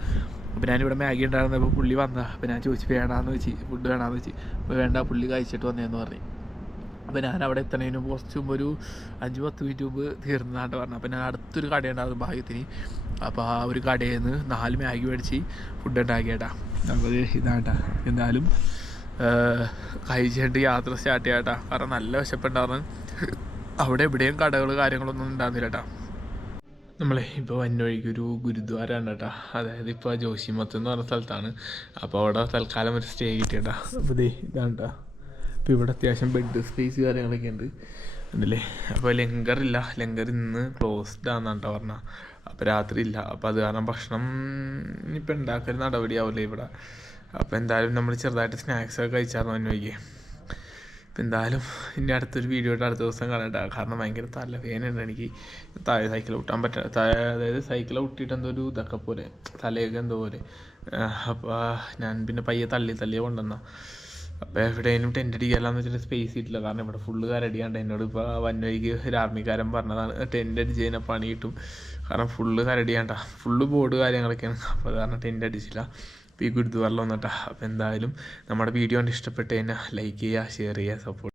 അപ്പോൾ ഞാനിവിടെ മാഗി ഉണ്ടായിരുന്നപ്പോൾ പുള്ളി വന്നാൽ. അപ്പോൾ ഞാൻ ചോദിച്ചു വേണ്ടാന്ന് വെച്ച്, ഫുഡ് വേണ്ടാന്ന് വെച്ച്. അപ്പോൾ വേണ്ട, പുള്ളി കഴിച്ചിട്ട് വന്നതെന്ന് പറഞ്ഞു. അപ്പോൾ ഞാൻ അവിടെ എത്തണതിന് കുറച്ച് മുമ്പ് ഒരു 5-10 മിനിറ്റ് മുമ്പ് തീർന്നതായിട്ട് പറഞ്ഞു. അപ്പോൾ ഞാൻ അടുത്തൊരു കടയുണ്ടായിരുന്നു ഭാഗ്യത്തിന്. അപ്പോൾ ആ ഒരു കടയിൽ നിന്ന് 4 മാഗി മേടിച്ച് ഫുഡ് ഉണ്ടാക്കിയേട്ടാ. അപ്പോൾ ഇതാട്ടാ. എന്തായാലും കഴിച്ചിട്ട് യാത്ര സ്റ്റാർട്ട് ചെയ്യാട്ടാ. കാരണം നല്ല വിശപ്പുണ്ടായിരുന്നു. അവിടെ എവിടെയും കടകൾ കാര്യങ്ങളൊന്നും ഉണ്ടാകുന്നില്ല കേട്ടോ. നമ്മളെ ഇപ്പോൾ വന്ന വഴിക്ക് ഒരു ഗുരുദ്വാരമാണ് കേട്ടോ. അതായത് ഇപ്പോൾ ജോഷിമത്ത് എന്ന് പറഞ്ഞ സ്ഥലത്താണ്. അപ്പോൾ അവിടെ തൽക്കാലം ഒരു സ്റ്റേ കിട്ടിയേട്ടാ. അപ്പോൾ ഇതാണ് കേട്ടോ. അപ്പോൾ ഇവിടെ അത്യാവശ്യം ബെഡ് സ്പേസ് കാര്യങ്ങളൊക്കെ ഉണ്ട് ഉണ്ടല്ലേ. അപ്പോൾ ലങ്കർ ഇന്ന് ക്ലോസ്ഡ് ആണെന്നാണ് കേട്ടോ പറഞ്ഞാൽ. അപ്പോൾ രാത്രി ഇല്ല. അപ്പോൾ അത് കാരണം ഭക്ഷണം ഇനിയിപ്പോൾ ഉണ്ടാക്കൽ നടപടിയാവില്ല ഇവിടെ. അപ്പോൾ എന്തായാലും നമ്മൾ ചെറുതായിട്ട് സ്നാക്സൊക്കെ കഴിച്ചായിരുന്നു വന്ന വഴിക്ക്. അപ്പോൾ എന്തായാലും ഇനി അടുത്തൊരു വീഡിയോ ആയിട്ട് അടുത്ത ദിവസം കാണാം. കാരണം ഭയങ്കര തലവേദനയുണ്ട് എനിക്ക്. താഴെ സൈക്കിൾ ഊട്ടാൻ പറ്റില്ല. അതായത് സൈക്കിൾ ഊട്ടിയിട്ട് എന്തോ ഒരു ഇതൊക്കെ പോലെ തലയൊക്കെ എന്തോ പോലെ. അപ്പോൾ ഞാൻ പിന്നെ പയ്യെ തള്ളിയെ കൊണ്ടുവന്ന. അപ്പോൾ എവിടെയെങ്കിലും ടെൻ്റ് അടിക്കാമെന്ന് വെച്ചിട്ട് സ്പേസ് ഇട്ടില്ല. കാരണം ഇവിടെ ഫുള്ള് കരടിയാണ്ട്. എന്നോട് ഇപ്പോൾ വന്ന വഴിക്ക് ഒരു ആർമിക്കാരൻ പറഞ്ഞതാണ് ടെൻ്റ് അടിച്ച് കഴിഞ്ഞാൽ പണി കിട്ടും. കാരണം ഫുള്ള് കരടിയാണ്ട, ഫുള്ള് ബോർഡ് കാര്യങ്ങളൊക്കെയാണ്. അപ്പോൾ അത് കാരണം ടെൻ്റ് അടിച്ചില്ല. അപ്പോൾ ഈ ഗുരുദ്വാറിൽ വന്നിട്ടാ. അപ്പോൾ എന്തായാലും നമ്മുടെ വീഡിയോ കണ്ട് ഇഷ്ടപ്പെട്ട് കഴിഞ്ഞാൽ ലൈക്ക് ചെയ്യുക, ഷെയർ ചെയ്യുക, സപ്പോർട്ട്